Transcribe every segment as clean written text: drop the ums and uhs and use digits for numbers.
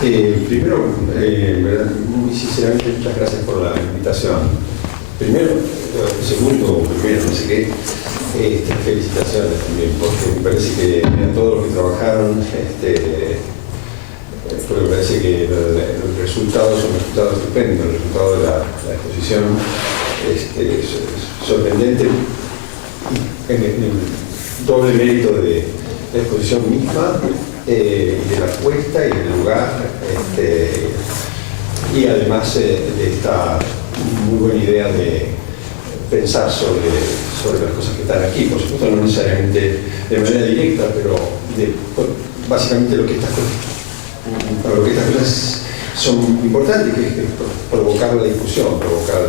Primero, ¿verdad? Muy sinceramente, muchas gracias por la invitación. Primero, segundo, primero, no sé qué, felicitaciones también, porque me parece que a todos los que trabajaron, porque me parece que los resultados son resultados estupendos, el resultado de la exposición es sorprendente, en el doble mérito de la exposición misma, y de la puesta y del lugar, y además de esta muy buena idea de pensar sobre las cosas que están aquí, por supuesto no necesariamente de manera directa, pero básicamente lo que estas cosas son importantes, que es provocar la discusión, provocar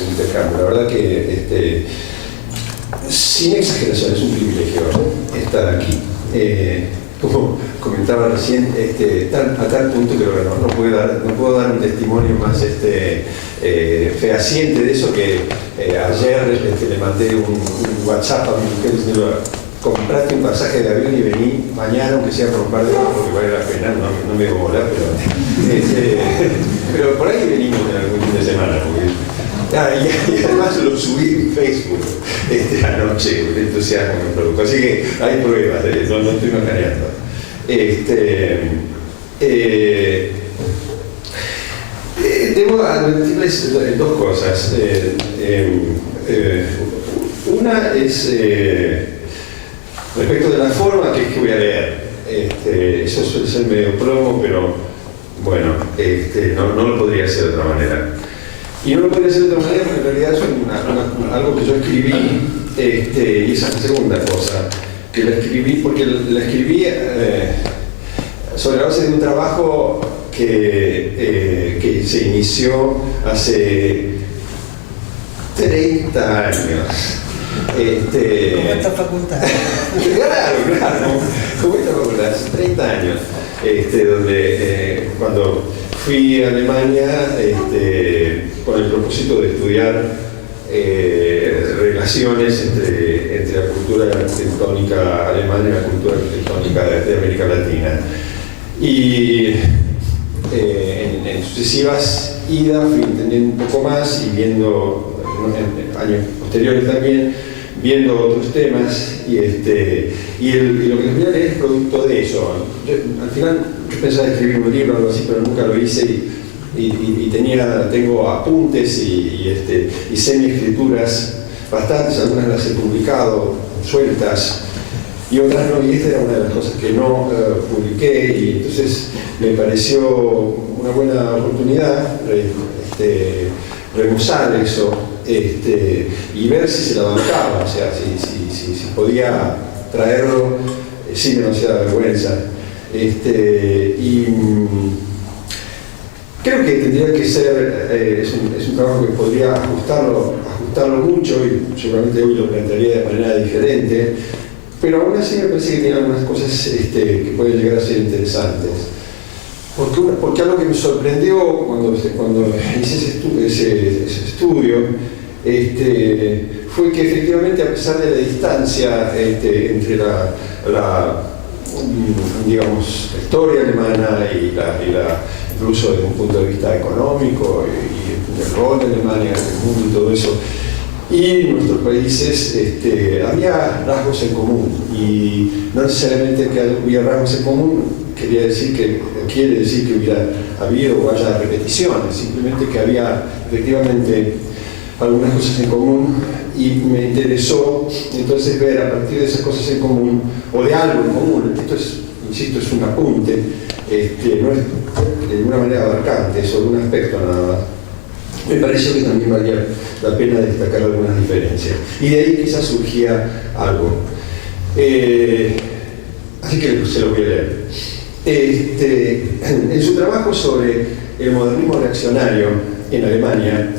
el intercambio. La verdad que sin exageración es un privilegio estar aquí. Como comentaba recién, a tal punto que no puedo dar un testimonio más fehaciente de eso, que ayer le mandé un WhatsApp a mi mujer diciendo: comprate un pasaje de avión y vení mañana, aunque sea por un par de horas, porque vale la pena, no me voy a volar, pero por ahí venimos en algún fin de semana. Y además lo subí en Facebook anoche, el entusiasmo me produjo. Así que hay pruebas, no estoy macaneando. Debo advertirles dos cosas. Una es respecto de la forma que voy a leer. Eso suele ser medio plomo, pero bueno, no lo podría hacer de otra manera. Y no lo podría hacer de otra manera porque en realidad es algo que yo escribí, y esa es la segunda cosa, que la escribí sobre la base de un trabajo que se inició hace 30 años. Como esta facultad. Claro, como esta facultad, hace 30 años, donde cuando fui a Alemania con el propósito de estudiar relaciones entre la cultura arquitectónica alemana y la cultura arquitectónica de América Latina. Y en sucesivas idas fui entendiendo un poco más y viendo, en años posteriores también, viendo otros temas, y lo que les voy a leer es producto de eso. Al final yo pensaba escribir un libro o algo así, pero nunca lo hice, y tengo apuntes y semi-escrituras bastantes, algunas las he publicado sueltas y otras no, y esta era una de las cosas que no publiqué, y entonces me pareció una buena oportunidad remozar eso, y ver si se la bancaba, o sea, si podía traerlo sin demasiada vergüenza. Creo que tendría que ser, es un trabajo que podría ajustarlo mucho, y seguramente hoy lo plantearía de manera diferente, pero aún así me parece que tiene algunas cosas que pueden llegar a ser interesantes. Porque algo que me sorprendió cuando hice ese estudio fue que efectivamente, a pesar de la distancia entre la digamos, historia alemana y incluso desde un punto de vista económico y el rol de Alemania en el mundo y todo eso, y nuestros países, había rasgos en común, y no necesariamente que hubiera rasgos en común quiere decir que hubiera habido o haya repeticiones, simplemente que había efectivamente algunas cosas en común, y me interesó entonces ver a partir de esas cosas en común, o de algo en común. Esto es, insisto, es un apunte, no es de ninguna manera abarcante, es sobre un aspecto nada más. Me pareció que también valía la pena destacar algunas diferencias, y de ahí quizás surgía algo. Así que se lo voy a leer. En su trabajo sobre el modernismo reaccionario en Alemania,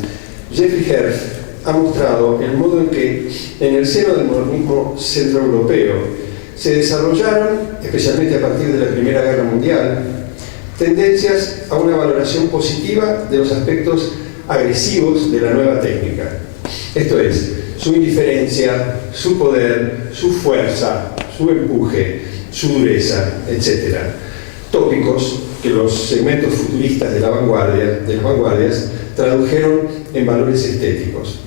Jeffrey Herf ha mostrado el modo en que en el seno del modernismo centroeuropeo se desarrollaron, especialmente a partir de la Primera Guerra Mundial, tendencias a una valoración positiva de los aspectos agresivos de la nueva técnica. Esto es, su indiferencia, su poder, su fuerza, su empuje, su dureza, etc. Tópicos que los segmentos futuristas de las vanguardias tradujeron en valores estéticos.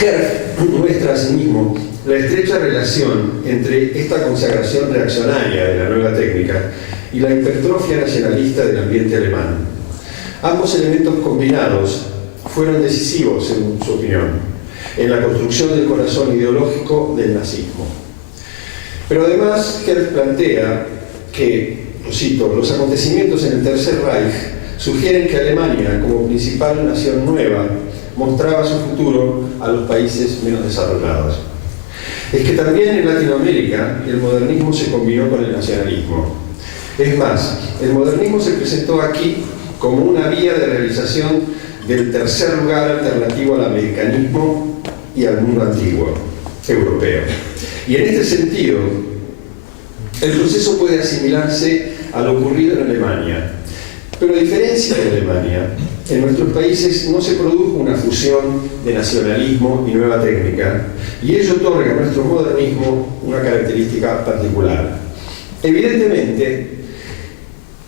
Herf muestra asimismo la estrecha relación entre esta consagración reaccionaria de la nueva técnica y la hipertrofia nacionalista del ambiente alemán. Ambos elementos combinados fueron decisivos, según su opinión, en la construcción del corazón ideológico del nazismo. Pero además, Herf plantea que, lo cito, los acontecimientos en el Tercer Reich sugieren que Alemania, como principal nación nueva, mostraba su futuro a los países menos desarrollados. Es que también en Latinoamérica el modernismo se combinó con el nacionalismo. Es más, el modernismo se presentó aquí como una vía de realización del tercer lugar alternativo al americanismo y al mundo antiguo, europeo. Y en este sentido, el proceso puede asimilarse a lo ocurrido en Alemania. Pero a diferencia de Alemania, en nuestros países no se produjo una fusión de nacionalismo y nueva técnica, y ello otorga a nuestro modernismo una característica particular. Evidentemente,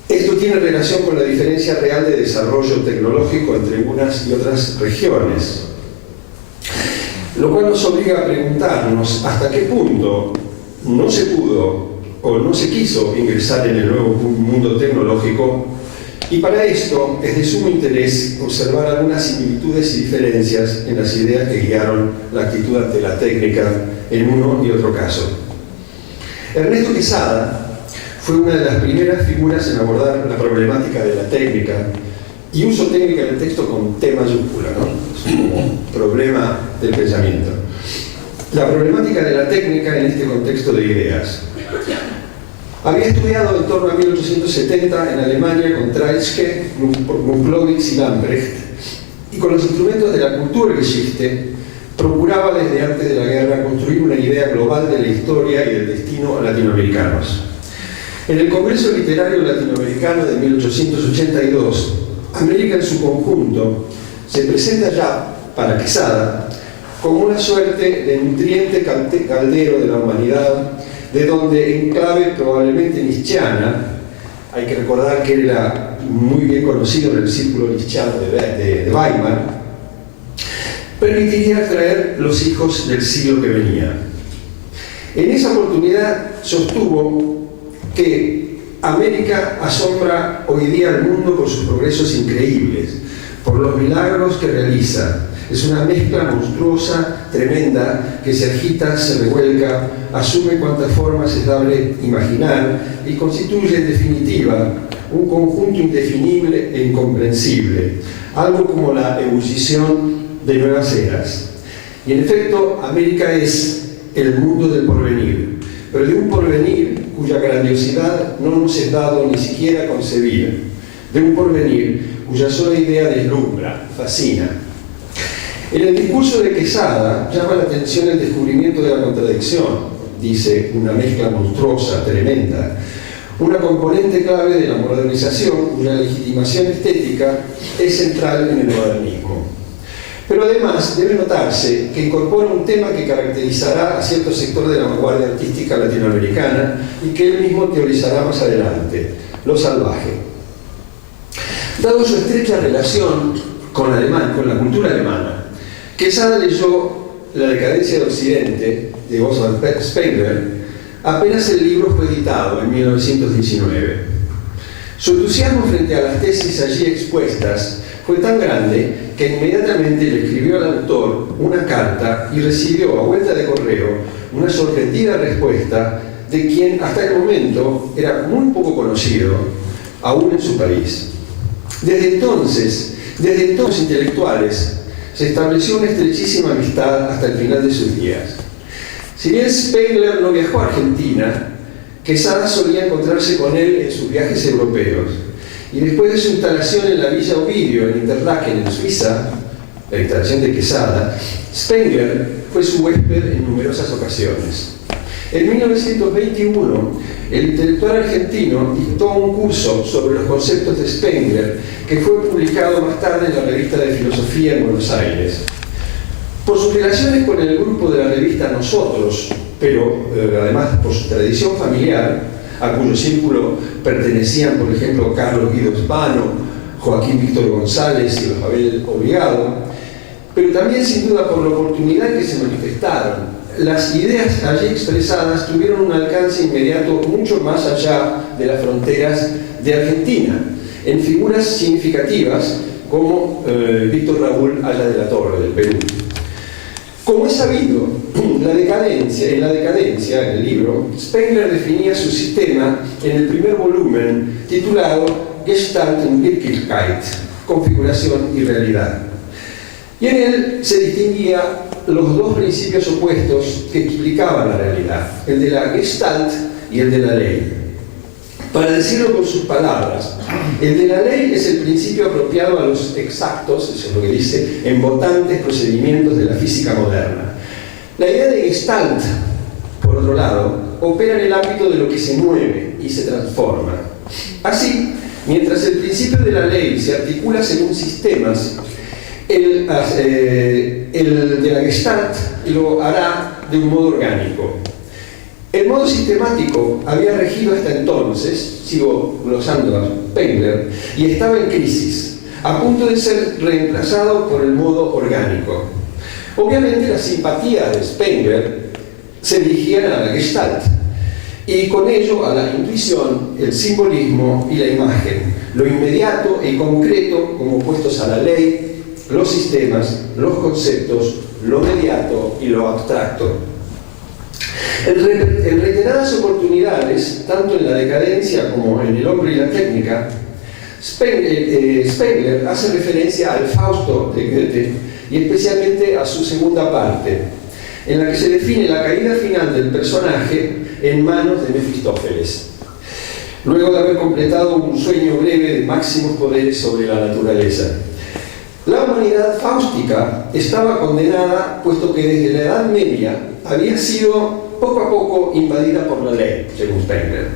esto tiene relación con la diferencia real de desarrollo tecnológico entre unas y otras regiones, lo cual nos obliga a preguntarnos hasta qué punto no se pudo o no se quiso ingresar en el nuevo mundo tecnológico. Y para esto es de sumo interés observar algunas similitudes y diferencias en las ideas que guiaron la actitud ante la técnica en uno y otro caso. Ernesto Quesada fue una de las primeras figuras en abordar la problemática de la técnica, y uso técnica en el texto con T mayúscula, ¿no? Es como problema del pensamiento. La problemática de la técnica en este contexto de ideas. Había estudiado en torno a 1870 en Alemania con Treitschke, Munklowitz y Lambrecht, y con los instrumentos de la Kulturgeschichte procuraba desde antes de la guerra construir una idea global de la historia y del destino latinoamericanos. En el Congreso Literario Latinoamericano de 1882, América en su conjunto se presenta ya, para Quesada, como una suerte de nutriente caldero de la humanidad, de donde, en clave probablemente nietzscheana, hay que recordar que él era muy bien conocido en el círculo nietzscheano de Weimar, permitiría extraer los hijos del siglo que venía. En esa oportunidad sostuvo que América asombra hoy día al mundo por sus progresos increíbles, por los milagros que realiza. Es una mezcla monstruosa, tremenda, que se agita, se revuelca, asume cuantas formas es dable imaginar y constituye en definitiva un conjunto indefinible e incomprensible, algo como la ebullición de nuevas eras. Y en efecto, América es el mundo del porvenir, pero de un porvenir cuya grandiosidad no nos es dado ni siquiera concebir, de un porvenir cuya sola idea deslumbra, fascina. En el discurso de Quesada llama la atención el descubrimiento de la contradicción, dice, una mezcla monstruosa, tremenda, una componente clave de la modernización cuya legitimación estética es central en el modernismo. Pero además debe notarse que incorpora un tema que caracterizará a cierto sector de la vanguardia artística latinoamericana y que él mismo teorizará más adelante, lo salvaje. Dado su estrecha relación con la cultura alemana, Quesada leyó La decadencia de Occidente, de Oswald Spengler, apenas el libro fue editado en 1919. Su entusiasmo frente a las tesis allí expuestas fue tan grande que inmediatamente le escribió al autor una carta y recibió a vuelta de correo una sorprendida respuesta de quien hasta el momento era muy poco conocido, aún en su país. Desde entonces intelectuales, se estableció una estrechísima amistad hasta el final de sus días. Si bien Spengler no viajó a Argentina, Quesada solía encontrarse con él en sus viajes europeos, y después de su instalación en la Villa Ovidio, en Interlaken, en Suiza, la instalación de Quesada, Spengler fue su huésped en numerosas ocasiones. En 1921, el intelectual argentino dictó un curso sobre los conceptos de Spengler, que fue publicado más tarde en la Revista de Filosofía en Buenos Aires. Por sus relaciones con el grupo de la revista Nosotros, pero además por su tradición familiar, a cuyo círculo pertenecían, por ejemplo, Carlos Guido Hispano, Joaquín Víctor González y Rafael Obligado, pero también sin duda por la oportunidad que se manifestaron. Las ideas allí expresadas tuvieron un alcance inmediato mucho más allá de las fronteras de Argentina, en figuras significativas como Víctor Raúl Aya de la Torre, del Perú. Como es sabido, en la decadencia, en el libro, Spengler definía su sistema en el primer volumen titulado Gestalt und Wirklichkeit, configuración y realidad. Y en él se distinguía los dos principios opuestos que explicaban la realidad, el de la Gestalt y el de la ley. Para decirlo con sus palabras, el de la ley es el principio apropiado a los exactos, eso es lo que dice, embotantes procedimientos de la física moderna. La idea de Gestalt, por otro lado, opera en el ámbito de lo que se mueve y se transforma. Así, mientras el principio de la ley se articula según sistemas, el de la Gestalt lo hará de un modo orgánico. El modo sistemático había regido hasta entonces, sigo glosando a Spengler, y estaba en crisis, a punto de ser reemplazado por el modo orgánico. Obviamente las simpatías de Spengler se dirigían a la Gestalt, y con ello a la intuición, el simbolismo y la imagen, lo inmediato y concreto como opuestos a la ley, los sistemas, los conceptos, lo mediato y lo abstracto. En reiteradas oportunidades, tanto en la decadencia como en El hombre y la técnica, Spengler hace referencia al Fausto de Goethe y especialmente a su segunda parte, en la que se define la caída final del personaje en manos de Mefistófeles, luego de haber completado un sueño breve de máximos poderes sobre la naturaleza. La humanidad fáustica estaba condenada, puesto que desde la Edad Media había sido poco a poco invadida por la ley, según Spengler.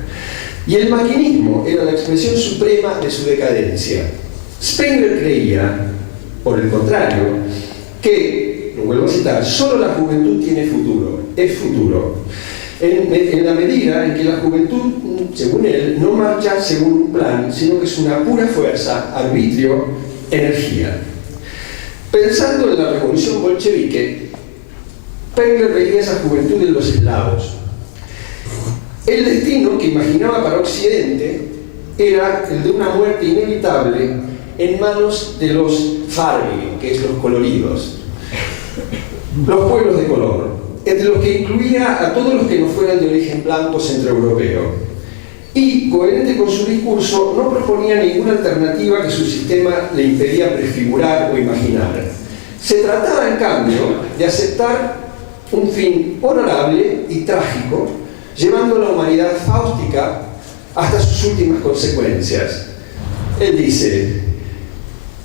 Y el maquinismo era la expresión suprema de su decadencia. Spengler creía, por el contrario, que, lo vuelvo a citar, solo la juventud tiene futuro, es futuro. En la medida en que la juventud, según él, no marcha según un plan, sino que es una pura fuerza, arbitrio, energía. Pensando en la revolución bolchevique, Spengler veía esa juventud en los eslavos. El destino que imaginaba para Occidente era el de una muerte inevitable en manos de los farbi, que es los coloridos, los pueblos de color, entre los que incluía a todos los que no fueran de origen blanco centroeuropeo. Y, coherente con su discurso, no proponía ninguna alternativa que su sistema le impedía prefigurar o imaginar. Se trataba, en cambio, de aceptar un fin honorable y trágico, llevando a la humanidad fáustica hasta sus últimas consecuencias. Él dice,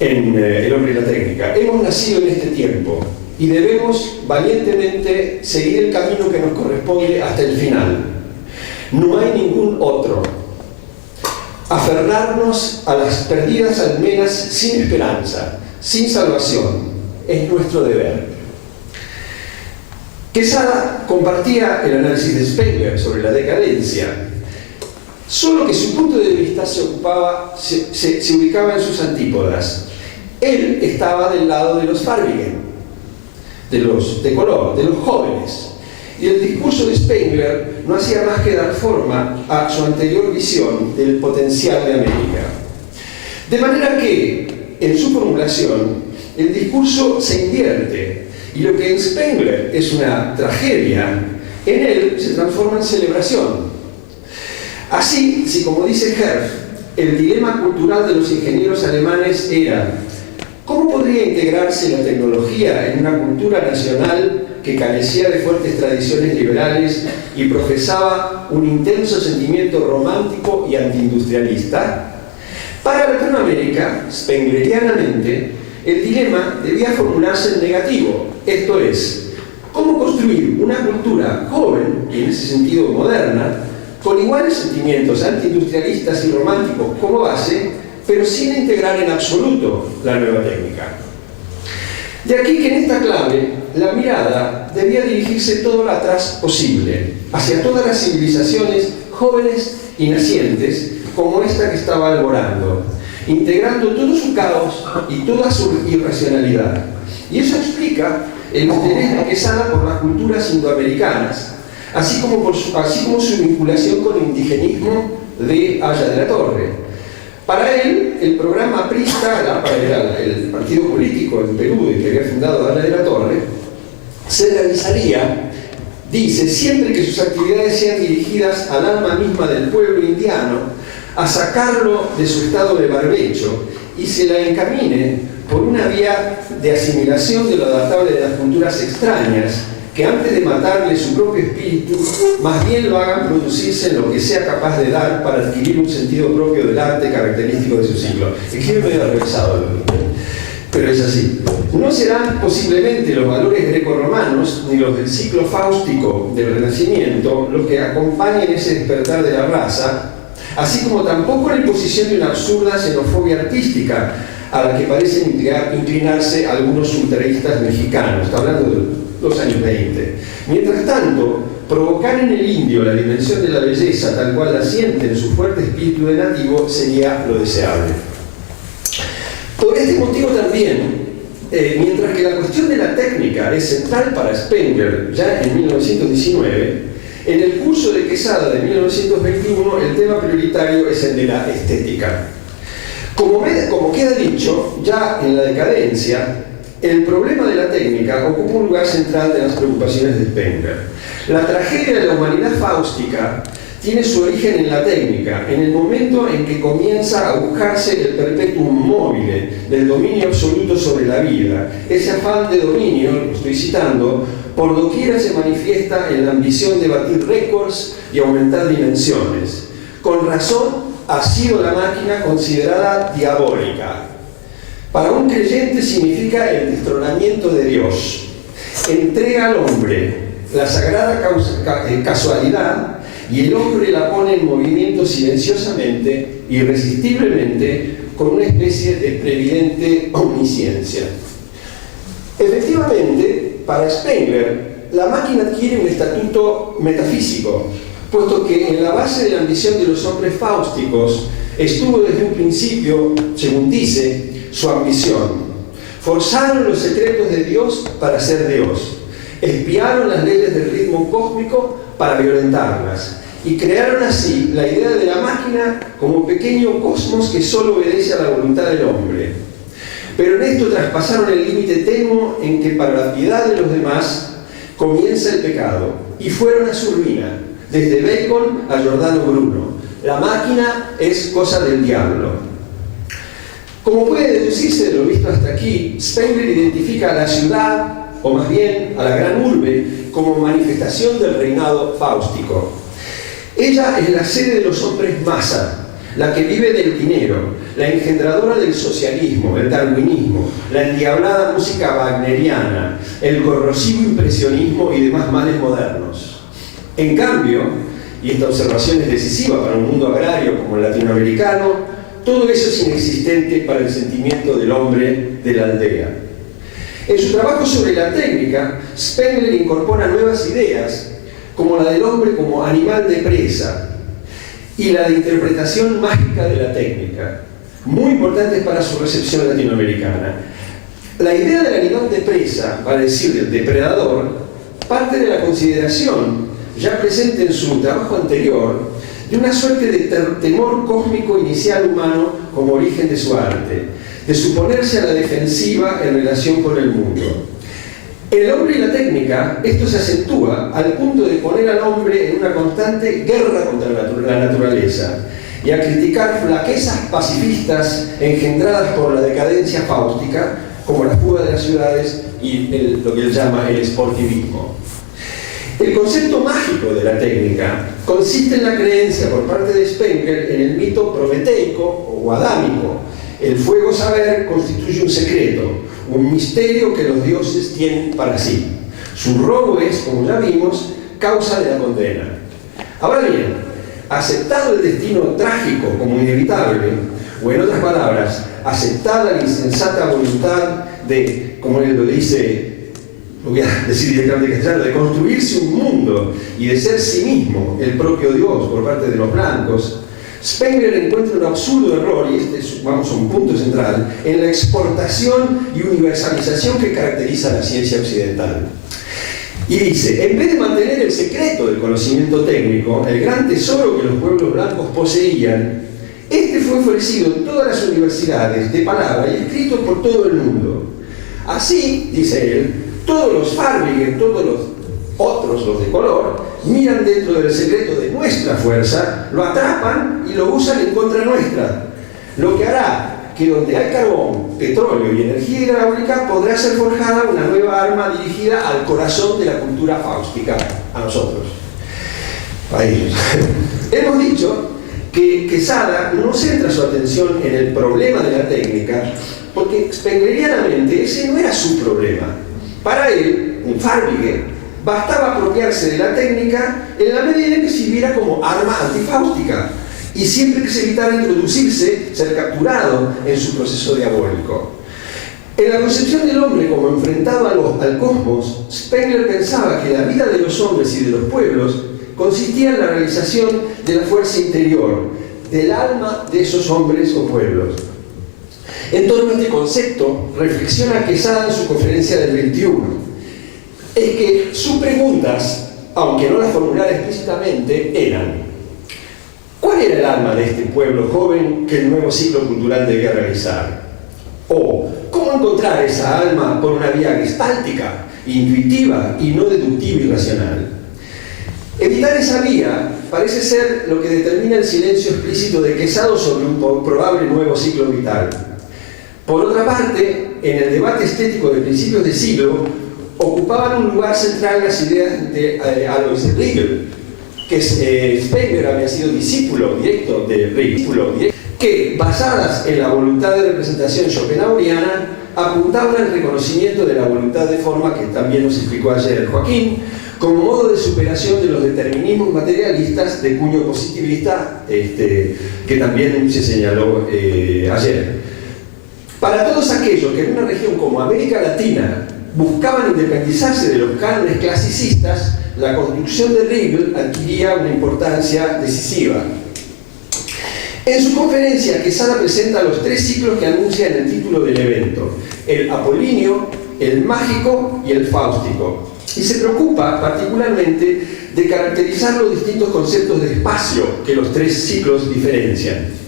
en El hombre y la técnica, hemos nacido en este tiempo y debemos valientemente seguir el camino que nos corresponde hasta el final. No hay ningún otro. Aferrarnos a las perdidas almenas sin esperanza, sin salvación, es nuestro deber. Quesada compartía el análisis de Spengler sobre la decadencia, solo que su punto de vista se ubicaba en sus antípodas. Él estaba del lado de los Farbigen, de los de color, de los jóvenes. Y el discurso de Spengler no hacía más que dar forma a su anterior visión del potencial de América. De manera que, en su formulación, el discurso se invierte y lo que en Spengler es una tragedia, en él se transforma en celebración. Así, si como dice Herf, el dilema cultural de los ingenieros alemanes era ¿cómo podría integrarse la tecnología en una cultura nacional que carecía de fuertes tradiciones liberales y profesaba un intenso sentimiento romántico y antiindustrialista? Para Latinoamérica, spenglerianamente, el dilema debía formularse en negativo, esto es, ¿cómo construir una cultura joven y en ese sentido moderna, con iguales sentimientos antiindustrialistas y románticos como base, pero sin integrar en absoluto la nueva técnica? De aquí que en esta clave la mirada debía dirigirse todo lo atrás posible, hacia todas las civilizaciones jóvenes y nacientes, como esta que estaba alborando, integrando todo su caos y toda su irracionalidad. Y eso explica el interés de Quesada por las culturas indoamericanas, así como su vinculación con el indigenismo de Haya de la Torre. Para él, el programa aprista, el partido político en Perú que había fundado Haya de la Torre, se realizaría, dice, siempre que sus actividades sean dirigidas al alma misma del pueblo indiano, a sacarlo de su estado de barbecho y se la encamine por una vía de asimilación de lo adaptable de las culturas extrañas, que antes de matarle su propio espíritu, más bien lo hagan producirse en lo que sea capaz de dar para adquirir un sentido propio del arte característico de su siglo. Escribe medio atravesado, pero es así. No serán posiblemente los valores grecorromanos ni los del ciclo fáustico del Renacimiento los que acompañen ese despertar de la raza, así como tampoco la imposición de una absurda xenofobia artística a la que parecen inclinarse algunos ultraístas mexicanos. Está hablando de los años 20. Mientras tanto, provocar en el indio la dimensión de la belleza tal cual la siente en su fuerte espíritu de nativo sería lo deseable. Por este motivo también, mientras que la cuestión de la técnica es central para Spengler ya en 1919, en el curso de Quesada de 1921 el tema prioritario es el de la estética. Como queda dicho, ya en la decadencia, el problema de la técnica ocupa un lugar central de las preocupaciones de Spengler. La tragedia de la humanidad fáustica tiene su origen en la técnica, en el momento en que comienza a agujarse el perpetuum mobile del dominio absoluto sobre la vida. Ese afán de dominio, lo estoy citando, por doquiera se manifiesta en la ambición de batir récords y aumentar dimensiones. Con razón ha sido la máquina considerada diabólica. Para un creyente significa el destronamiento de Dios. Entrega al hombre la sagrada casualidad y el hombre la pone en movimiento silenciosamente, irresistiblemente, con una especie de previdente omnisciencia. Efectivamente, para Spengler, la máquina adquiere un estatuto metafísico, puesto que en la base de la ambición de los hombres fáusticos estuvo desde un principio, según dice, su ambición. Forzaron los secretos de Dios para ser Dios, espiaron las leyes del ritmo cósmico para violentarlas, y crearon así la idea de la máquina como un pequeño cosmos que solo obedece a la voluntad del hombre. Pero en esto traspasaron el límite tenue en que para la piedad de los demás comienza el pecado, y fueron a su ruina, desde Bacon a Giordano Bruno. La máquina es cosa del diablo. Como puede deducirse de lo visto hasta aquí, Spengler identifica a la ciudad, o más bien a la gran urbe, como manifestación del reinado fáustico. Ella es la sede de los hombres masa, la que vive del dinero, la engendradora del socialismo, el darwinismo, la endiablada música wagneriana, el corrosivo impresionismo y demás males modernos. En cambio, y esta observación es decisiva para un mundo agrario como el latinoamericano, todo eso es inexistente para el sentimiento del hombre de la aldea. En su trabajo sobre la técnica, Spengler incorpora nuevas ideas, como la del hombre como animal de presa y la de interpretación mágica de la técnica, muy importantes para su recepción latinoamericana. La idea del animal de presa, vale decir, del depredador, parte de la consideración, ya presente en su trabajo anterior, de una suerte de temor cósmico inicial humano como origen de su arte, de suponerse a la defensiva en relación con el mundo. En el hombre y la técnica, esto se acentúa al punto de poner al hombre en una constante guerra contra la naturaleza y a criticar flaquezas pacifistas engendradas por la decadencia fáustica, como la fuga de las ciudades y lo que él llama el sportivismo. El concepto mágico de la técnica consiste en la creencia por parte de Spengler en el mito prometeico o adámico. El fuego saber constituye un secreto, un misterio que los dioses tienen para sí. Su robo es, como ya vimos, causa de la condena. Ahora bien, aceptado el destino trágico como inevitable, o en otras palabras, aceptada la insensata voluntad de, como él lo dice lo voy a decir directamente en castellano, de construirse un mundo y de ser sí mismo el propio Dios por parte de los blancos, Spengler encuentra un absurdo error, y este es, vamos, un punto central, en la exportación y universalización que caracteriza a la ciencia occidental. Y dice, en vez de mantener el secreto del conocimiento técnico, el gran tesoro que los pueblos blancos poseían, este fue ofrecido en todas las universidades de palabra y escrito por todo el mundo. Así, dice él, todos los Farbiger, todos los otros, los de color, miran dentro del secreto de nuestra fuerza, lo atrapan y lo usan en contra nuestra, lo que hará que donde hay carbón, petróleo y energía hidráulica podrá ser forjada una nueva arma dirigida al corazón de la cultura fáustica, a nosotros, a ellos. Hemos dicho que Quesada no centra su atención en el problema de la técnica, porque spenglerianamente ese no era su problema. Para él, en Farbiger, bastaba apropiarse de la técnica en la medida en que sirviera como arma antifáustica, y siempre que se evitara introducirse, ser capturado en su proceso diabólico. En la concepción del hombre como enfrentado al cosmos, Spengler pensaba que la vida de los hombres y de los pueblos consistía en la realización de la fuerza interior, del alma de esos hombres o pueblos. En torno a este concepto, reflexiona Quesada en su conferencia del 21. Es que sus preguntas, aunque no las formulara explícitamente, eran: ¿cuál era el alma de este pueblo joven que el nuevo ciclo cultural debía realizar? O, ¿cómo encontrar esa alma por una vía gestáltica, intuitiva y no deductiva y racional? Evitar esa vía parece ser lo que determina el silencio explícito de Quesada sobre un probable nuevo ciclo vital. Por otra parte, en el debate estético de principios de siglo, ocupaban un lugar central las ideas de Alois Riegel, que Spengler había sido discípulo directo de Riegel, que, basadas en la voluntad de representación schopenhaueriana, apuntaban al reconocimiento de la voluntad de forma que también nos explicó ayer Joaquín, como modo de superación de los determinismos materialistas de cuño positivista, que también se señaló ayer. Para todos aquellos que en una región como América Latina buscaban independizarse de los cánones clasicistas, la construcción de Riegel adquiría una importancia decisiva. En su conferencia, Quesada presenta los tres ciclos que anuncia en el título del evento: el apolíneo, el mágico y el fáustico. Y se preocupa particularmente de caracterizar los distintos conceptos de espacio que los tres ciclos diferencian.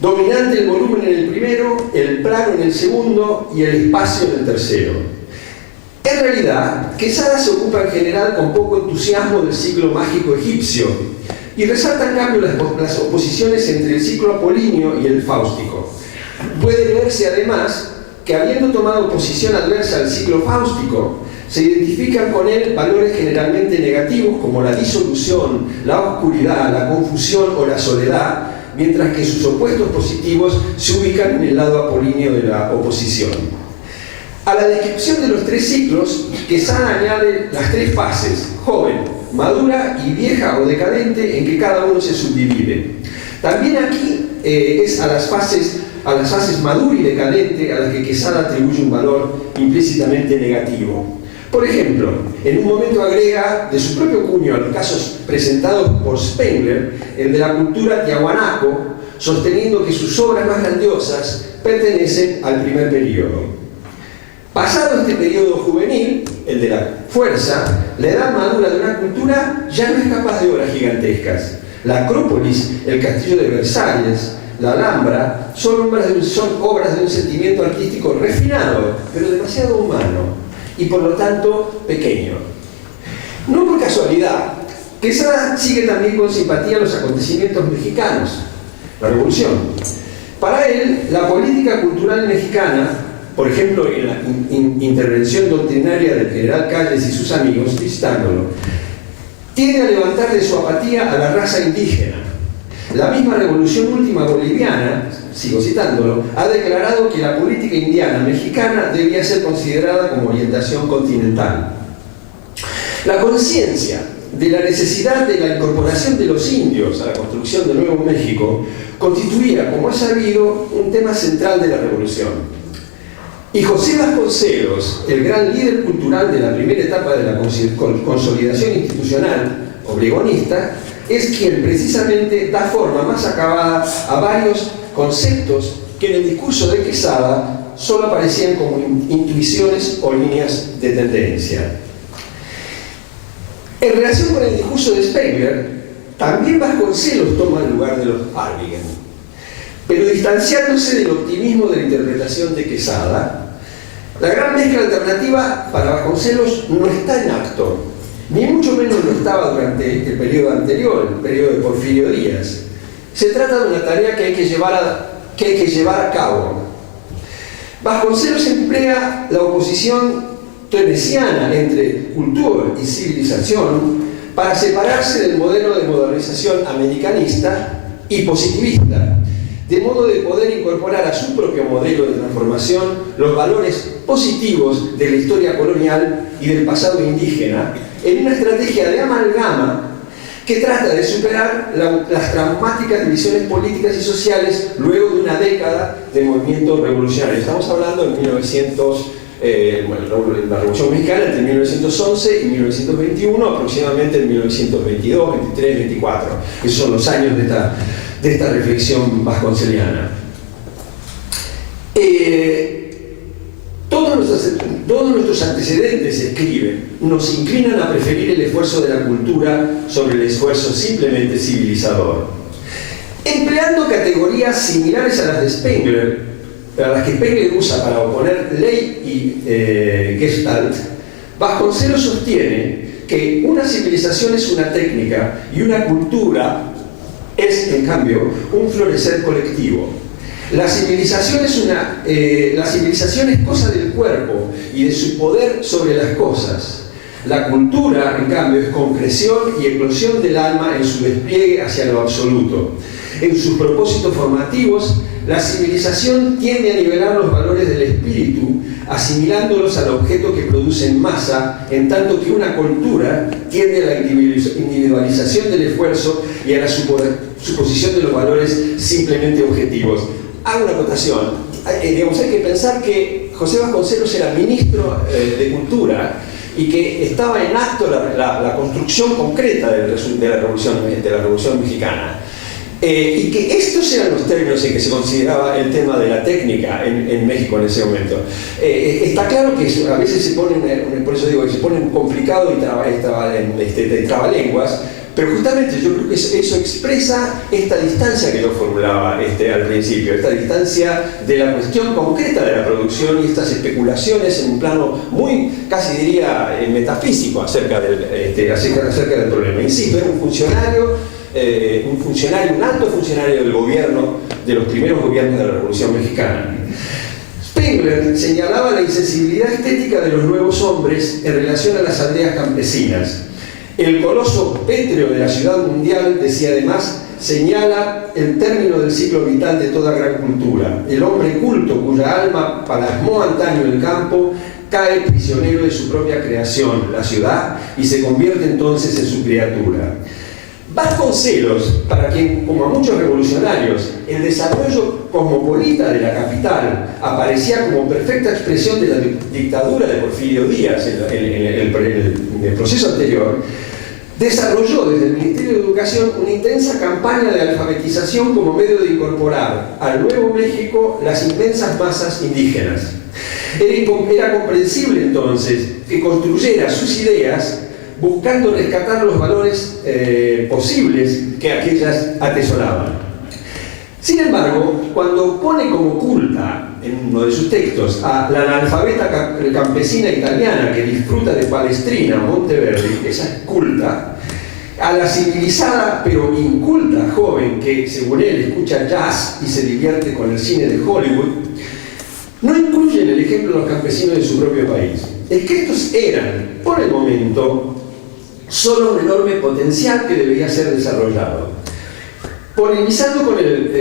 Dominante el volumen en el primero, el plano en el segundo y el espacio en el tercero. En realidad, Quesada se ocupa en general con poco entusiasmo del ciclo mágico egipcio y resalta en cambio las oposiciones entre el ciclo apolíneo y el fáustico. Puede verse además que, habiendo tomado posición adversa al ciclo fáustico, se identifican con él valores generalmente negativos como la disolución, la oscuridad, la confusión o la soledad, mientras que sus opuestos positivos se ubican en el lado apolíneo de la oposición. A la descripción de los tres ciclos, Quesada añade las tres fases: joven, madura y vieja o decadente, en que cada uno se subdivide. También aquí es a las fases madura y decadente a las que Quesada atribuye un valor implícitamente negativo. Por ejemplo, en un momento agrega de su propio cuño a los casos presentados por Spengler, el de la cultura tiahuanaco, sosteniendo que sus obras más grandiosas pertenecen al primer periodo. Pasado este periodo juvenil, el de la fuerza, la edad madura de una cultura ya no es capaz de obras gigantescas. La Acrópolis, el Castillo de Versalles, la Alhambra, son obras de un sentimiento artístico refinado, pero demasiado humano, y por lo tanto pequeño. No por casualidad, Quesada sigue también con simpatía los acontecimientos mexicanos, la Revolución. Para él, la política cultural mexicana, por ejemplo en la intervención doctrinaria del general Calles y sus amigos, citándolo, tiende a levantar de su apatía a la raza indígena. La misma revolución última boliviana, sigo citándolo, ha declarado que la política indiana mexicana debía ser considerada como orientación continental. La conciencia de la necesidad de la incorporación de los indios a la construcción del Nuevo México constituía, como es sabido, un tema central de la revolución. Y José Vasconcelos, el gran líder cultural de la primera etapa de la consolidación institucional obregonista, es quien precisamente da forma más acabada a varios conceptos que en el discurso de Quesada solo aparecían como intuiciones o líneas de tendencia. En relación con el discurso de Spengler, también Vasconcelos toma el lugar de los Arvigen, pero distanciándose del optimismo de la interpretación de Quesada. La gran mezcla alternativa para Vasconcelos no está en acto, ni mucho menos lo estaba durante el periodo anterior, el periodo de Porfirio Díaz. Se trata de una tarea que hay que llevar a cabo. Vasconcelos emplea la oposición tenesiana entre cultura y civilización para separarse del modelo de modernización americanista y positivista, de modo de poder incorporar a su propio modelo de transformación los valores positivos de la historia colonial y del pasado indígena en una estrategia de amalgama que trata de superar las traumáticas divisiones políticas y sociales luego de una década de movimiento revolucionario. Estamos hablando de la Revolución Mexicana entre 1911 y 1921, aproximadamente en 1922, 23, 24. Esos son los años de esta reflexión vasconceliana. Todos nuestros antecedentes, escriben, nos inclinan a preferir el esfuerzo de la cultura sobre el esfuerzo simplemente civilizador. Empleando categorías similares a las de Spengler, a las que Spengler usa para oponer ley y Gestalt, Vasconcelos sostiene que una civilización es una técnica y una cultura es, en cambio, un florecer colectivo. La civilización es cosa del cuerpo y de su poder sobre las cosas. La cultura, en cambio, es concreción y eclosión del alma en su despliegue hacia lo absoluto. En sus propósitos formativos, la civilización tiende a nivelar los valores del espíritu, asimilándolos al objeto que produce en masa, en tanto que una cultura tiende a la individualización del esfuerzo y a la suposición de los valores simplemente objetivos. Hago una acotación. Hay que pensar que José Vasconcelos era ministro de Cultura y que estaba en acto la construcción concreta de la Revolución Mexicana. Y que estos eran los términos en que se consideraba el tema de la técnica en México en ese momento. Está claro que a veces se ponen, por eso digo, que se ponen complicado y trabalenguas, pero justamente yo creo que eso expresa esta distancia que yo formulaba al principio, esta distancia de la cuestión concreta de la producción y estas especulaciones en un plano muy, casi diría, metafísico acerca del problema. Insisto, era un alto funcionario del gobierno, de los primeros gobiernos de la Revolución Mexicana. Spengler señalaba la insensibilidad estética de los nuevos hombres en relación a las aldeas campesinas. El coloso pétreo de la ciudad mundial, decía además, señala el término del ciclo vital de toda gran cultura. El hombre culto, cuya alma plasmó antaño el campo, cae prisionero de su propia creación, la ciudad, y se convierte entonces en su criatura. Vasconcelos, para quien, como a muchos revolucionarios, el desarrollo cosmopolita de la capital aparecía como perfecta expresión de la dictadura de Porfirio Díaz en el proceso anterior, desarrolló desde el Ministerio de Educación una intensa campaña de alfabetización como medio de incorporar al Nuevo México las inmensas masas indígenas. Era comprensible entonces que construyera sus ideas buscando rescatar los valores posibles que aquellas atesoraban. Sin embargo, cuando pone como culta en uno de sus textos a la analfabeta campesina italiana que disfruta de Palestrina o Monteverdi, esa es culta, a la civilizada pero inculta joven que, según él, escucha jazz y se divierte con el cine de Hollywood, no incluye en el ejemplo de los campesinos de su propio país. Es que estos eran, por el momento, solo un enorme potencial que debía ser desarrollado. Polemizando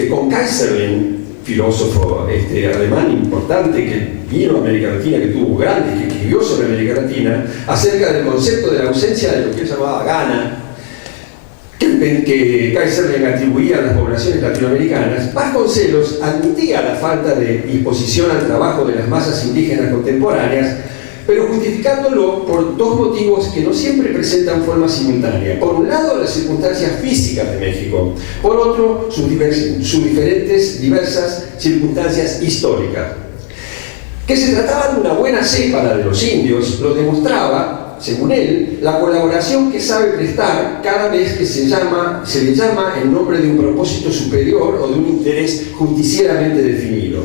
con Kaiserling, filósofo alemán importante que vino a América Latina, que tuvo grandes, que escribió sobre América Latina, acerca del concepto de la ausencia de lo que él llamaba gana, que Kaiser le atribuía a las poblaciones latinoamericanas, Vasconcelos admitía la falta de disposición al trabajo de las masas indígenas contemporáneas, pero justificándolo por dos motivos que no siempre presentan forma simultánea. Por un lado, las circunstancias físicas de México; por otro, sus diversas circunstancias históricas. Que se trataba de una buena cepa, la de los indios, lo demostraba, según él, la colaboración que sabe prestar cada vez que se le llama en nombre de un propósito superior o de un interés justicieramente definido.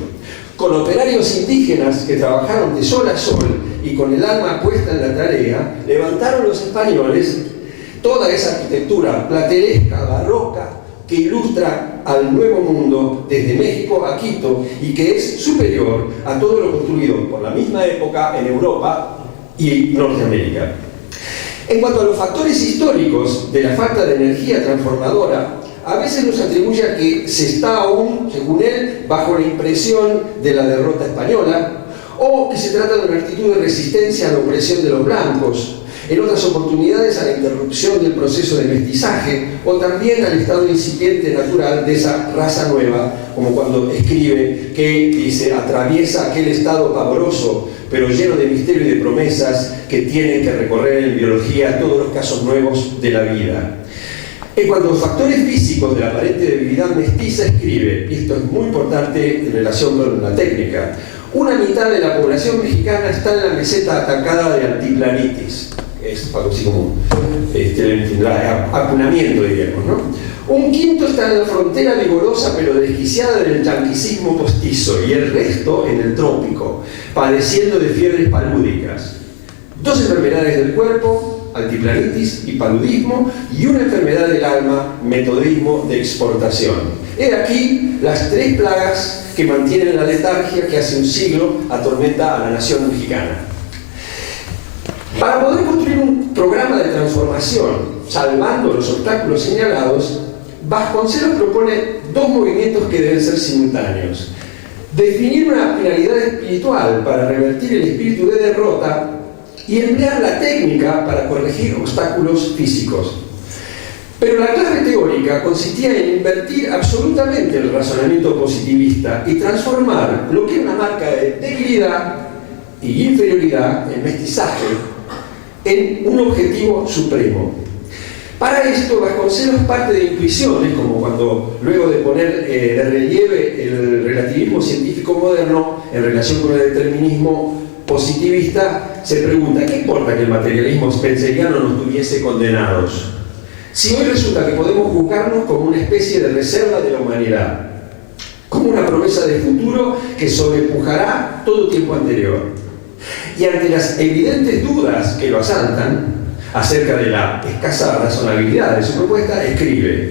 Con operarios indígenas que trabajaron de sol a sol y con el alma puesta en la tarea, levantaron los españoles toda esa arquitectura plateresca, barroca, que ilustra al Nuevo Mundo desde México a Quito y que es superior a todo lo construido por la misma época en Europa y Norteamérica. En cuanto a los factores históricos de la falta de energía transformadora, a veces nos atribuye a que se está aún, según él, bajo la impresión de la derrota española, o que se trata de una actitud de resistencia a la opresión de los blancos, en otras oportunidades a la interrupción del proceso de mestizaje, o también al estado incipiente natural de esa raza nueva, como cuando escribe que, dice, atraviesa aquel estado pavoroso, pero lleno de misterio y de promesas que tienen que recorrer en biología todos los casos nuevos de la vida. En cuanto a los factores físicos de la aparente debilidad mestiza, escribe, y esto es muy importante en relación con la técnica: una mitad de la población mexicana está en la meseta atacada de altiplanitis. Es algo así como apunamiento, diríamos, ¿no? Un quinto está en la frontera vigorosa pero desquiciada del yanquismo postizo, y el resto en el trópico, padeciendo de fiebres palúdicas. Dos enfermedades del cuerpo, altiplanitis y paludismo, y una enfermedad del alma, metodismo de exportación. He aquí las tres plagas que mantienen la letargia que hace un siglo atormenta a la nación mexicana. Para poder construir un programa de transformación, salvando los obstáculos señalados, Vasconcelos propone dos movimientos que deben ser simultáneos: definir una finalidad espiritual para revertir el espíritu de derrota y emplear la técnica para corregir obstáculos físicos. Pero la clave teórica consistía en invertir absolutamente el razonamiento positivista y transformar lo que es una marca de debilidad y inferioridad, el mestizaje, en un objetivo supremo. Para esto, Vasconcelos parte de intuiciones, como cuando, luego de poner de relieve el relativismo científico moderno en relación con el determinismo positivista, se pregunta: ¿qué importa que el materialismo spenceriano nos tuviese condenados, si hoy resulta que podemos juzgarnos como una especie de reserva de la humanidad, como una promesa de futuro que sobrepujará todo tiempo anterior? Y ante las evidentes dudas que lo asaltan acerca de la escasa razonabilidad de su propuesta, escribe: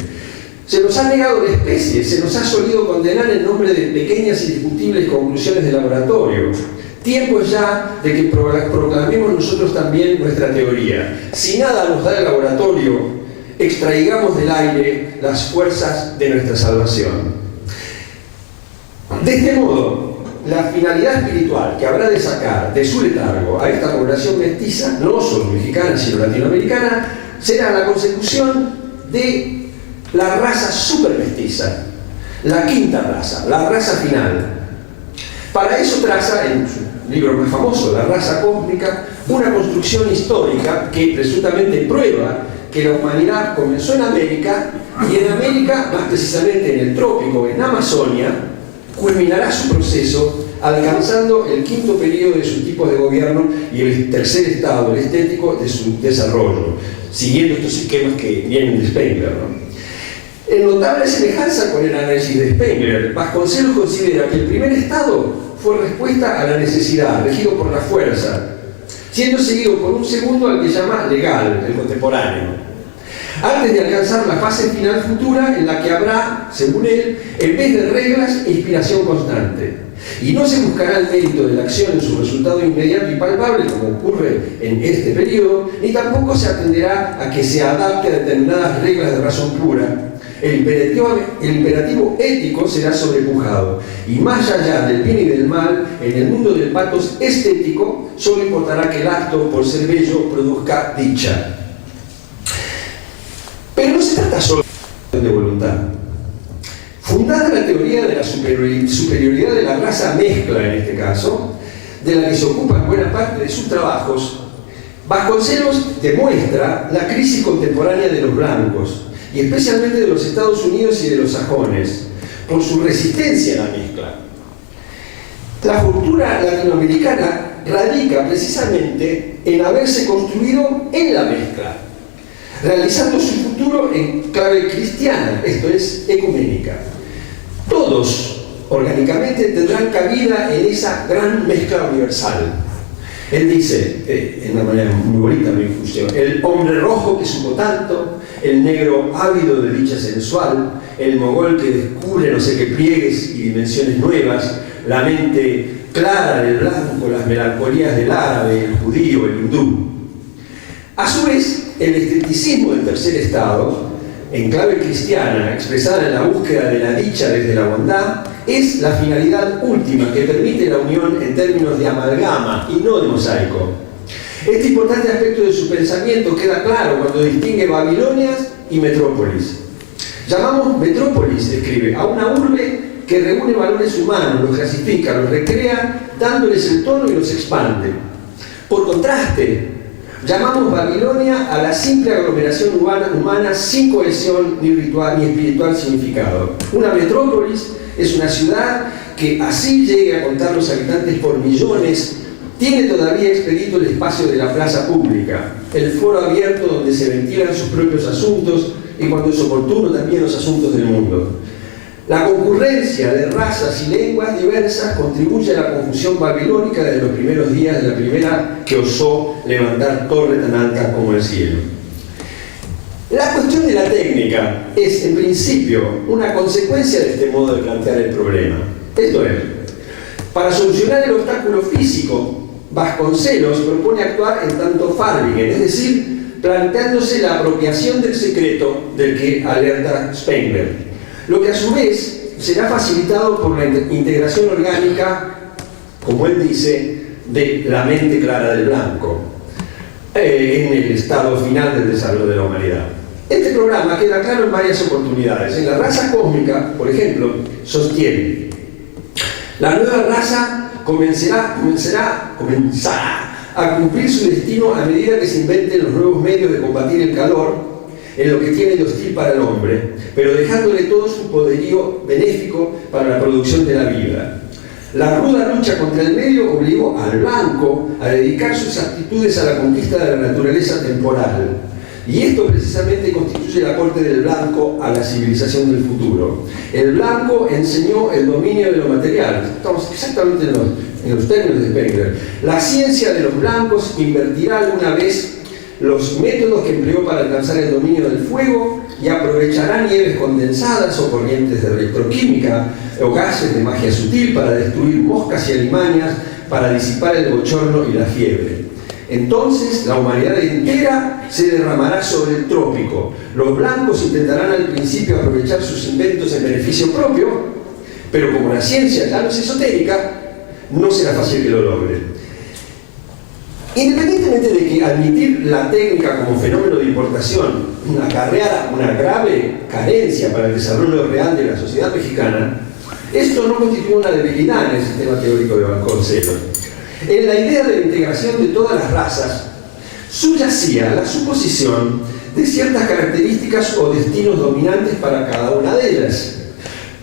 se nos ha negado la especie, se nos ha solido condenar en nombre de pequeñas y discutibles conclusiones de laboratorio. Tiempo es ya de que proclamemos nosotros también nuestra teoría. Si nada nos da el laboratorio, extraigamos del aire las fuerzas de nuestra salvación. De este modo, la finalidad espiritual que habrá de sacar de su letargo a esta población mestiza, no solo mexicana sino latinoamericana, será la consecución de la raza supermestiza, la quinta raza, la raza final. Para eso traza, en su libro más famoso, La raza cósmica, una construcción histórica que presuntamente prueba que la humanidad comenzó en América, y en América, más precisamente en el trópico, en Amazonia, culminará su proceso alcanzando el quinto periodo de sus tipos de gobierno y el tercer estado, el estético, de su desarrollo, siguiendo estos esquemas que vienen de Spengler, ¿no? En notable semejanza con el análisis de Spengler, Vasconcelos considera que el primer estado fue respuesta a la necesidad, regido por la fuerza, siendo seguido por un segundo al que llama legal, el contemporáneo, antes de alcanzar la fase final futura en la que habrá, según él, en vez de reglas, inspiración constante. Y no se buscará el mérito de la acción en su resultado inmediato y palpable, como ocurre en este periodo, ni tampoco se atenderá a que se adapte a determinadas reglas de razón pura. El imperativo ético será sobrepujado, y más allá del bien y del mal, en el mundo del patos estético, solo importará que el acto, por ser bello, produzca dicha. Pero no se trata solo de voluntad. Fundada la teoría de la superioridad de la raza mezcla, en este caso, de la que se ocupa en buena parte de sus trabajos, Vasconcelos demuestra la crisis contemporánea de los blancos, y especialmente de los Estados Unidos y de los sajones, por su resistencia a la mezcla. La cultura latinoamericana radica precisamente en haberse construido en la mezcla, realizando su futuro en clave cristiana, esto es, ecuménica. Todos, orgánicamente, tendrán cabida en esa gran mezcla universal. Él dice, en una manera muy bonita, muy infusión, el hombre rojo que supo tanto, el negro ávido de dicha sensual, el mogol que descubre no sé qué pliegues y dimensiones nuevas, la mente clara del blanco, las melancolías del árabe, el judío, el hindú. A su vez, el esteticismo del tercer estado, en clave cristiana, expresada en la búsqueda de la dicha desde la bondad, es la finalidad última que permite la unión en términos de amalgama y no de mosaico. Este importante aspecto de su pensamiento queda claro cuando distingue Babilonias y metrópolis. Llamamos metrópolis, escribe, a una urbe que reúne valores humanos, los clasifica, los recrea, dándoles el tono y los expande. Por contraste, llamamos Babilonia a la simple aglomeración humana sin cohesión ni ritual ni espiritual significado. Una metrópolis es una ciudad que, así llegue a contar los habitantes por millones, tiene todavía expedito el espacio de la plaza pública, el foro abierto donde se ventilan sus propios asuntos y, cuando es oportuno, también los asuntos del mundo. La concurrencia de razas y lenguas diversas contribuye a la confusión babilónica de los primeros días de la primera que osó levantar torre tan alta como el cielo. La cuestión de la técnica es, en principio, una consecuencia de este modo de plantear el problema. Esto es, para solucionar el obstáculo físico, Vasconcelos propone actuar en tanto Farbingen, es decir, planteándose la apropiación del secreto del que alerta Spengler, lo que a su vez será facilitado por la integración orgánica, como él dice, de la mente clara del blanco en el estado final del desarrollo de la humanidad. Este programa queda claro en varias oportunidades. En La raza cósmica, por ejemplo, sostiene: la nueva raza comenzará a cumplir su destino a medida que se inventen los nuevos medios de combatir el calor en lo que tiene de hostil para el hombre, pero dejándole todo su poderío benéfico para la producción de la vida. La ruda lucha contra el medio obligó al blanco a dedicar sus aptitudes a la conquista de la naturaleza temporal. Y esto precisamente constituye el aporte del blanco a la civilización del futuro. El blanco enseñó el dominio de lo material. Estamos exactamente en los términos de Spengler. La ciencia de los blancos invertirá alguna vez los métodos que empleó para alcanzar el dominio del fuego y aprovechará nieves condensadas o corrientes de electroquímica o gases de magia sutil para destruir moscas y alimañas, para disipar el bochorno y la fiebre. Entonces la humanidad entera se derramará sobre el trópico. Los blancos intentarán al principio aprovechar sus inventos en beneficio propio, pero como la ciencia ya no es esotérica, no será fácil que lo logren. Independientemente de que admitir la técnica como fenómeno de importación acarreara una grave carencia para el desarrollo real de la sociedad mexicana, esto no constituye una debilidad en el sistema teórico de Vasconcelos. En la idea de la integración de todas las razas subyacía la suposición de ciertas características o destinos dominantes para cada una de ellas.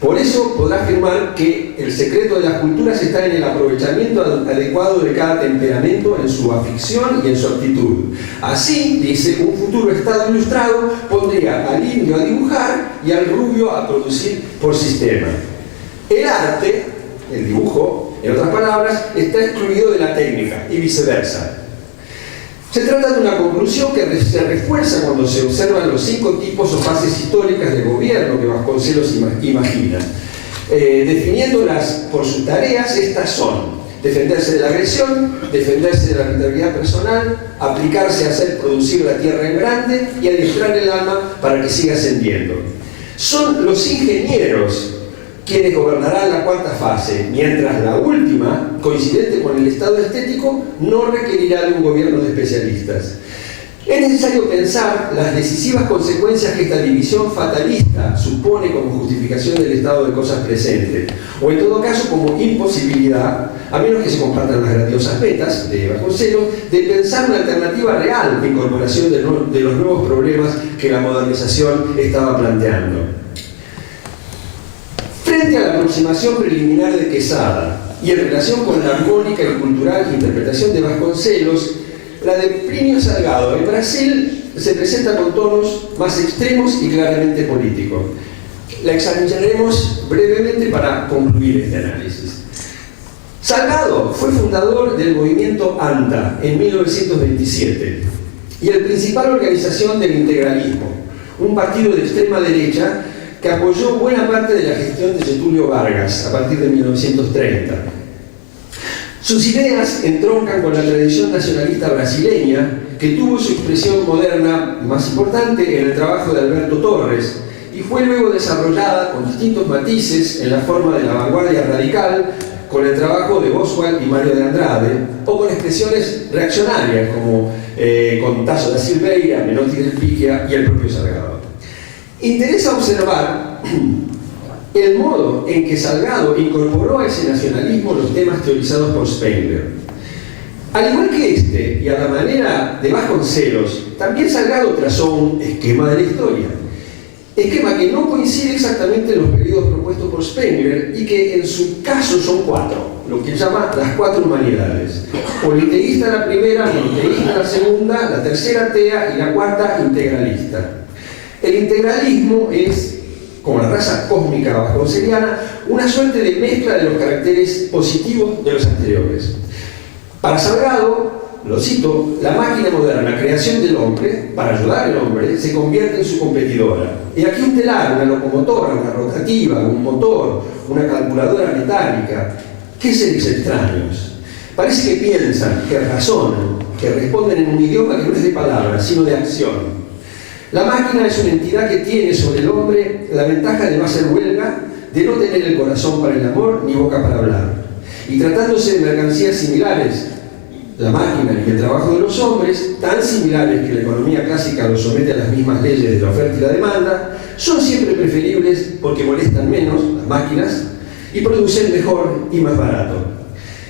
Por eso podrá afirmar que el secreto de las culturas está en el aprovechamiento adecuado de cada temperamento en su afición y en su aptitud. Así, dice, un futuro estado ilustrado pondría al indio a dibujar y al rubio a producir por sistema. El arte, el dibujo, en otras palabras, está excluido de la técnica y viceversa. Se trata de una conclusión que se refuerza cuando se observan los 5 tipos o fases históricas de gobierno que Vasconcelos imagina. Definiéndolas por sus tareas, estas son: defenderse de la agresión, defenderse de la arbitrariedad personal, aplicarse a hacer producir la tierra en grande y adiestrar el alma para que siga ascendiendo. Son los ingenieros quienes gobernarán la 4ª fase, mientras la última, coincidente con el estado estético, no requerirá de un gobierno de especialistas. Es necesario pensar las decisivas consecuencias que esta división fatalista supone como justificación del estado de cosas presente, o en todo caso como imposibilidad, a menos que se compartan las grandiosas metas de Vasconcelos, de pensar una alternativa real de incorporación de los nuevos problemas que la modernización estaba planteando. Frente a la aproximación preliminar de Quesada y en relación con la armónica y cultural interpretación de Vasconcelos, la de Plinio Salgado en Brasil se presenta con tonos más extremos y claramente políticos. La examinaremos brevemente para concluir este análisis. Salgado fue fundador del movimiento ANTA en 1927 y el principal organización del integralismo, un partido de extrema derecha que apoyó buena parte de la gestión de Getúlio Vargas a partir de 1930. Sus ideas entroncan con la tradición nacionalista brasileña, que tuvo su expresión moderna más importante en el trabajo de Alberto Torres y fue luego desarrollada con distintos matices en la forma de la vanguardia radical, con el trabajo de Oswald y Mario de Andrade, o con expresiones reaccionarias como con Tasso da Silveira, Menotti del Picchia y el propio Salgado. Interesa observar el modo en que Salgado incorporó a ese nacionalismo los temas teorizados por Spengler. Al igual que este, y a la manera de Vasconcelos, también Salgado trazó un esquema de la historia. Esquema que no coincide exactamente en los periodos propuestos por Spengler y que en su caso son 4, lo que llama las 4 humanidades. Politeísta la primera, monoteísta la segunda, la tercera atea y la cuarta integralista. El integralismo es, como la raza cósmica vasconceliana, una suerte de mezcla de los caracteres positivos de los anteriores. Para Salgado, lo cito, la máquina moderna, creación del hombre, para ayudar al hombre, se convierte en su competidora. Y aquí un telar, una locomotora, una rotativa, un motor, una calculadora metálica. ¿Qué seres extraños? Parece que piensan, que razonan, que responden en un idioma que no es de palabras, sino de acción. La máquina es una entidad que tiene sobre el hombre la ventaja de no hacer huelga, de no tener el corazón para el amor ni boca para hablar. Y tratándose de mercancías similares, la máquina y el trabajo de los hombres, tan similares que la economía clásica los somete a las mismas leyes de la oferta y la demanda, son siempre preferibles porque molestan menos, las máquinas, y producen mejor y más barato.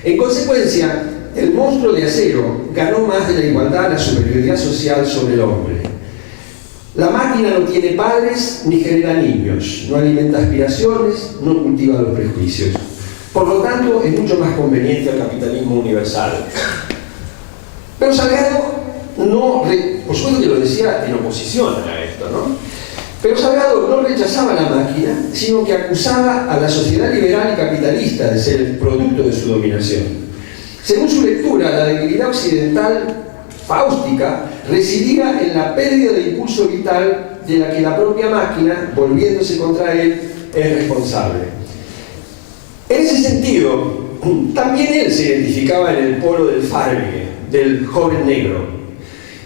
En consecuencia, el monstruo de acero ganó más de la igualdad a la superioridad social sobre el hombre. La máquina no tiene padres ni genera niños, no alimenta aspiraciones, no cultiva los prejuicios. Por lo tanto, es mucho más conveniente al capitalismo universal. Pero Salgado no, por supuesto que lo decía en oposición a esto, ¿no? Pero Salgado no rechazaba la máquina, sino que acusaba a la sociedad liberal y capitalista de ser el producto de su dominación. Según su lectura, la debilidad occidental fáustica residía en la pérdida de impulso vital de la que la propia máquina, volviéndose contra él, es responsable. En ese sentido, también él se identificaba en el polo del Farbe, del joven negro,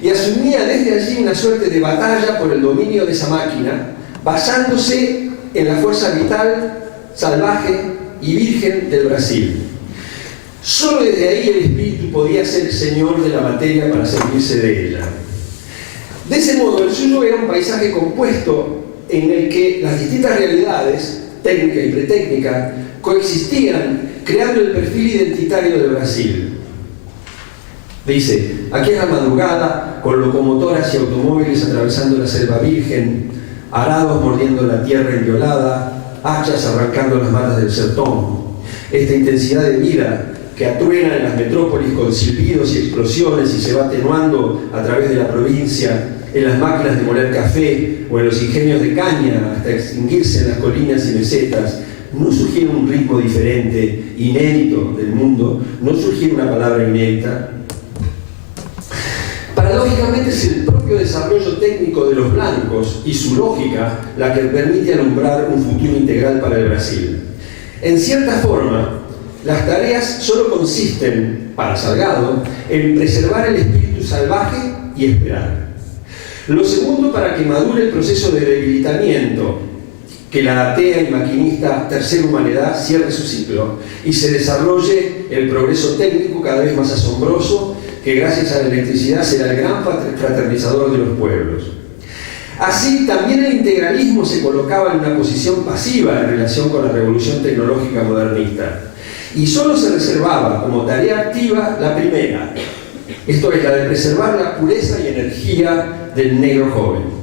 y asumía desde allí una suerte de batalla por el dominio de esa máquina, basándose en la fuerza vital, salvaje y virgen del Brasil. Solo desde ahí el espíritu podía ser señor de la materia para servirse de ella. De ese modo, el suyo era un paisaje compuesto en el que las distintas realidades, técnica y pretécnica, coexistían, creando el perfil identitario de Brasil. Dice, aquella madrugada, con locomotoras y automóviles atravesando la selva virgen, arados mordiendo la tierra inviolada, hachas arrancando las matas del sertón. Esta intensidad de vida que atruena en las metrópolis con silbidos y explosiones y se va atenuando a través de la provincia, en las máquinas de moler café o en los ingenios de caña hasta extinguirse en las colinas y mesetas, no surgiera un ritmo diferente, inédito del mundo, no surgiera una palabra inédita. Paradójicamente es el propio desarrollo técnico de los blancos y su lógica la que permite alumbrar un futuro integral para el Brasil. En cierta forma, las tareas solo consisten, para Salgado, en preservar el espíritu salvaje y esperar. Lo segundo, para que madure el proceso de debilitamiento, que la atea y maquinista tercera humanidad cierre su ciclo y se desarrolle el progreso técnico cada vez más asombroso, que gracias a la electricidad será el gran fraternizador de los pueblos. Así, también el integralismo se colocaba en una posición pasiva en relación con la revolución tecnológica modernista, y solo se reservaba como tarea activa la primera, esto es, la de preservar la pureza y energía del negro joven.